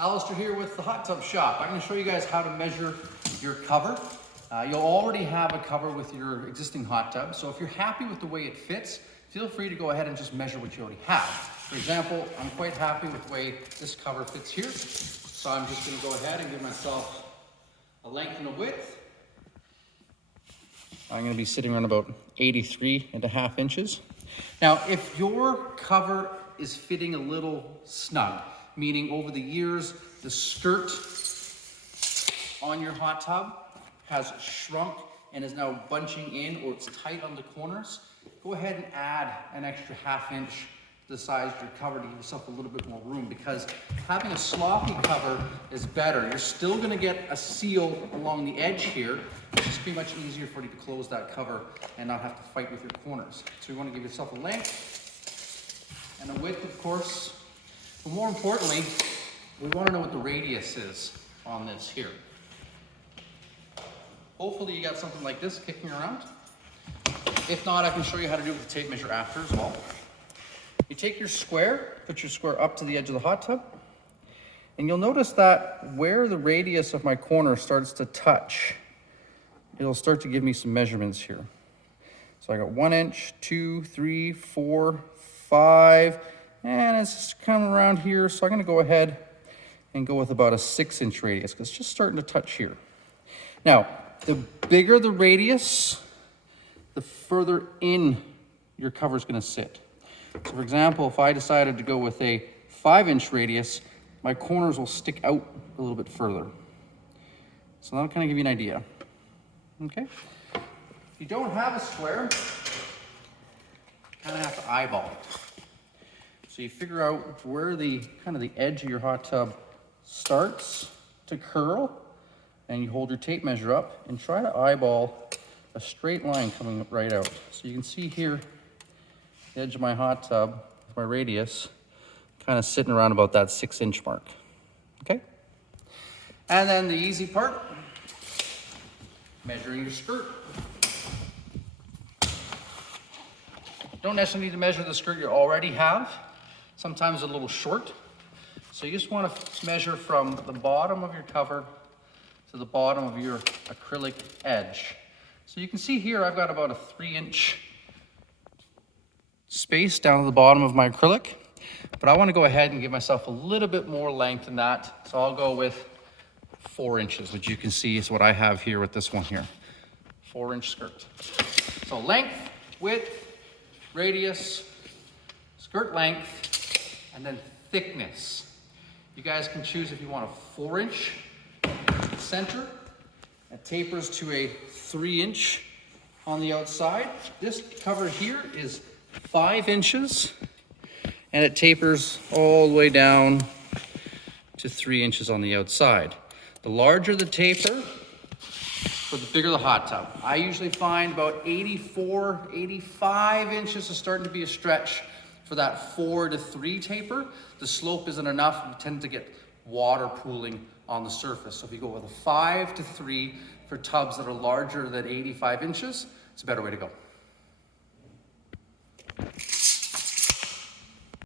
Alistair here with the Hot Tub Shop. I'm going to show you guys how to measure your cover. You'll already have a cover with your existing hot tub, so if you're happy with the way it fits, feel free to go ahead and just measure what you already have. For example, I'm quite happy with the way this cover fits here, so I'm just going to go ahead and give myself a length and a width. I'm going to be sitting around about 83.5 inches. Now, if your cover is fitting a little snug, meaning over the years, the skirt on your hot tub has shrunk and is now bunching in, or it's tight on the corners, go ahead and add an extra ½ inch to the size of your cover to give yourself a little bit more room, because having a sloppy cover is better. You're still gonna get a seal along the edge here, which is pretty much easier for you to close that cover and not have to fight with your corners. So you wanna give yourself a length and a width, of course. But more importantly, we want to know what the radius is on this here. Hopefully you got something like this kicking around. If not, I can show you how to do it with the tape measure after as well. You take your square, put your square up to the edge of the hot tub, and you'll notice that where the radius of my corner starts to touch, it'll start to give me some measurements here. So I got 1 inch, 2, 3, 4, 5, and it's just coming around here, so I'm going to go ahead and go with about a 6-inch radius, because it's just starting to touch here. Now, the bigger the radius, the further in your cover is going to sit. So for example, if I decided to go with a 5-inch radius, my corners will stick out a little bit further. So that'll kind of give you an idea. Okay? If you don't have a square, you kind of have to eyeball it. So you figure out where the kind of the edge of your hot tub starts to curl, and you hold your tape measure up and try to eyeball a straight line coming right out. So you can see here, the edge of my hot tub, my radius, kind of sitting around about that 6-inch mark. Okay? And then the easy part, measuring your skirt. Don't necessarily need to measure the skirt you already have. Sometimes a little short. So you just want to measure from the bottom of your cover to the bottom of your acrylic edge. So you can see here I've got about a 3-inch space down to the bottom of my acrylic, but I want to go ahead and give myself a little bit more length than that. So I'll go with 4 inches, which you can see is what I have here with this one here. 4-inch skirt. So length, width, radius, skirt length, and then thickness. You guys can choose if you want a 4-inch center. It tapers to a 3-inch on the outside. This cover here is 5 inches, and it tapers all the way down to 3 inches on the outside. The larger the taper, the bigger the hot tub. I usually find about 84, 85 inches is starting to be a stretch for that 4 to 3 taper. The slope isn't enough. You tend to get water pooling on the surface. So if you go with a 5 to 3 for tubs that are larger than 85 inches, it's a better way to go.